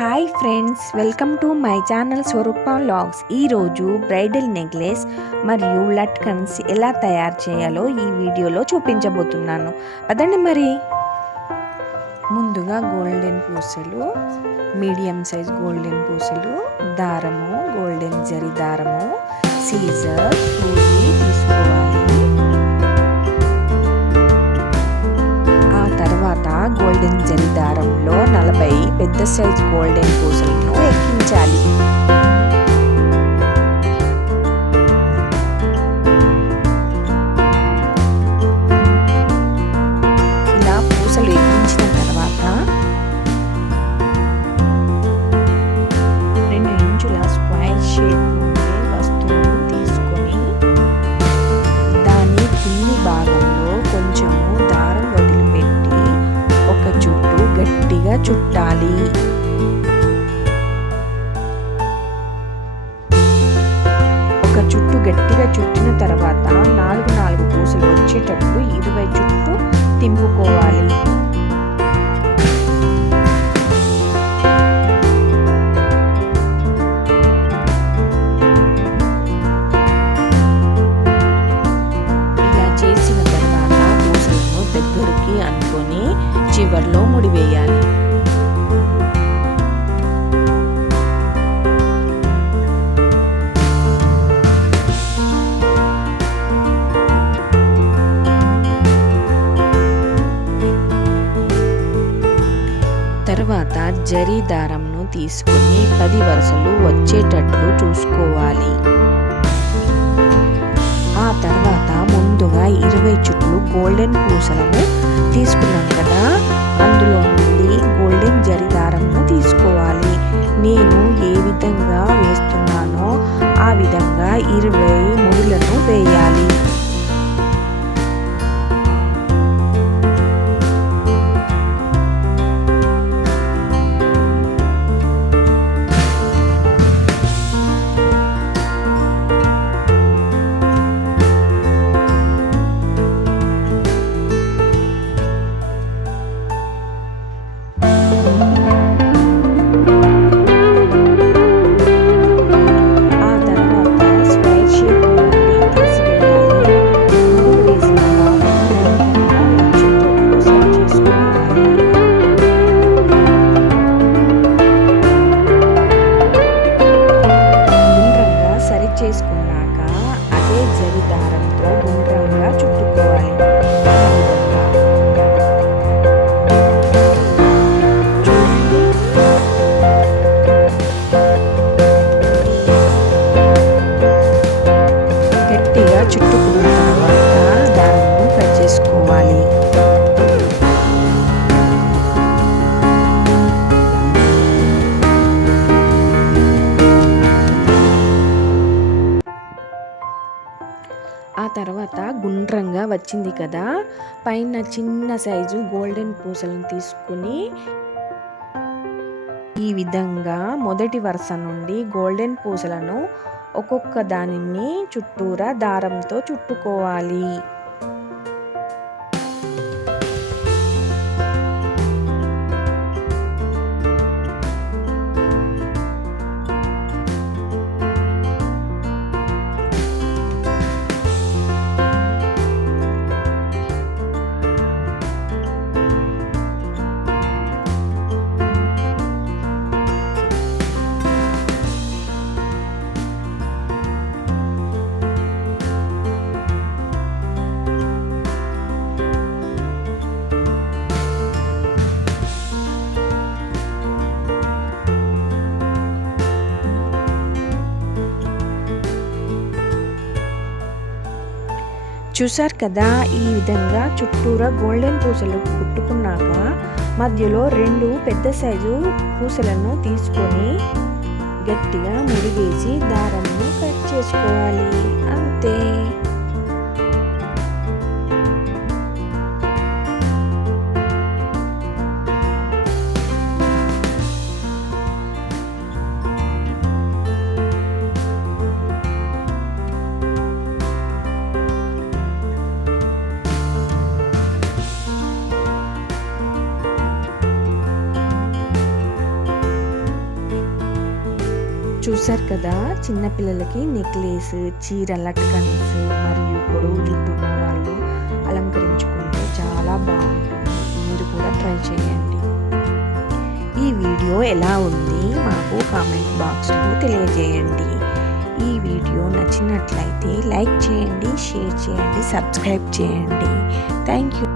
Hi friends, welcome to my channel SwaroopaVlogs. ఈరోజు bridal necklace మరియు లట్కన్స్ ఎలా తయారు చేయాలో ఈ వీడియోలో చూపించబోతున్నాను. పదండి మరి. ముందుగా గోల్డెన్ పూసలు, మీడియం సైజ్ గోల్డెన్ పూసలు, దారము, గోల్డెన్ జరీ దారము, సీజర్, సూది తీసుకోవాలి. గోల్డెన్ జరీ దారంలో 40 పెద్ద సైజ్ గోల్డెన్ పూసలను ఎక్కించాలి. ఇలా పూసలు ఎక్కించిన తర్వాత 2 ఇంచుల స్క్వేర్ షేప్ ఉండే వస్తువును తీసుకొని దాని కింది భాగంలో కొంచెము దారం వదిలిపెట్టి ఒక చుట్టు గట్టిగా చుట్టాలి. ఒక చుట్టు గట్టిగా చుట్టిన తర్వాత 4 పూసలు వచ్చేటట్లు 20 చుట్టూ తింపుకోవాలి. ఇలా చేసిన తర్వాత పూసలను దగ్గరికి అనుకొని చివర్లో ముడివేయాలి. తర్వాత జరీ దారంను తీసుకొని 10 వరుసలు వచ్చేటట్లు చూసుకోవాలి. ఆ తర్వాత ముందుగా 20 చుట్లు గోల్డెన్ పూసలను తీసుకున్నాం కదా, అందులో నుండి గోల్డెన్ జరీ దారంను తీసుకోవాలి. నేను ఏ విధంగా వేస్తున్నానో ఆ విధంగా 20 ముడులను వేయాలి. చేసుకున్నాక అదే జరీ దారంతో గుండ్రంగా చుట్టుకోవాలి. గట్టిగా చుట్టుకున్న తర్వాత దాన్ని కట్ చేసుకోవాలి. ఆ తర్వాత గుండ్రంగా వచ్చింది కదా, పైన చిన్న సైజు గోల్డెన్ పూసలను తీసుకుని ఈ విధంగా మొదటి వరుస నుండి గోల్డెన్ పూసలను ఒక్కొక్క దానిని చుట్టూరా దారంతో చుట్టుకోవాలి. చూసారు కదా, ఈ విధంగా చుట్టూరా గోల్డెన్ పూసలు కుట్టుకున్నాక మధ్యలో 2 పెద్ద సైజు పూసలను తీసుకొని గట్టిగా ముడివేసి దారంను కట్ చేసుకోవాలి. అంతే. చూసారు కదా, చిన్నపిల్లలకి నెక్లెస్, చీర, లట్కన్స్ మరియు పొడవు జుట్టు ఉన్న వాళ్ళు అలంకరించుకుంటే చాలా బాగుంటుంది. మీరు కూడా ట్రై చేయండి. ఈ వీడియో ఎలా ఉంది మాకు కామెంట్ బాక్స్లో తెలియజేయండి. ఈ వీడియో నచ్చినట్లయితే లైక్ చేయండి, షేర్ చేయండి, సబ్స్క్రైబ్ చేయండి. Thank you.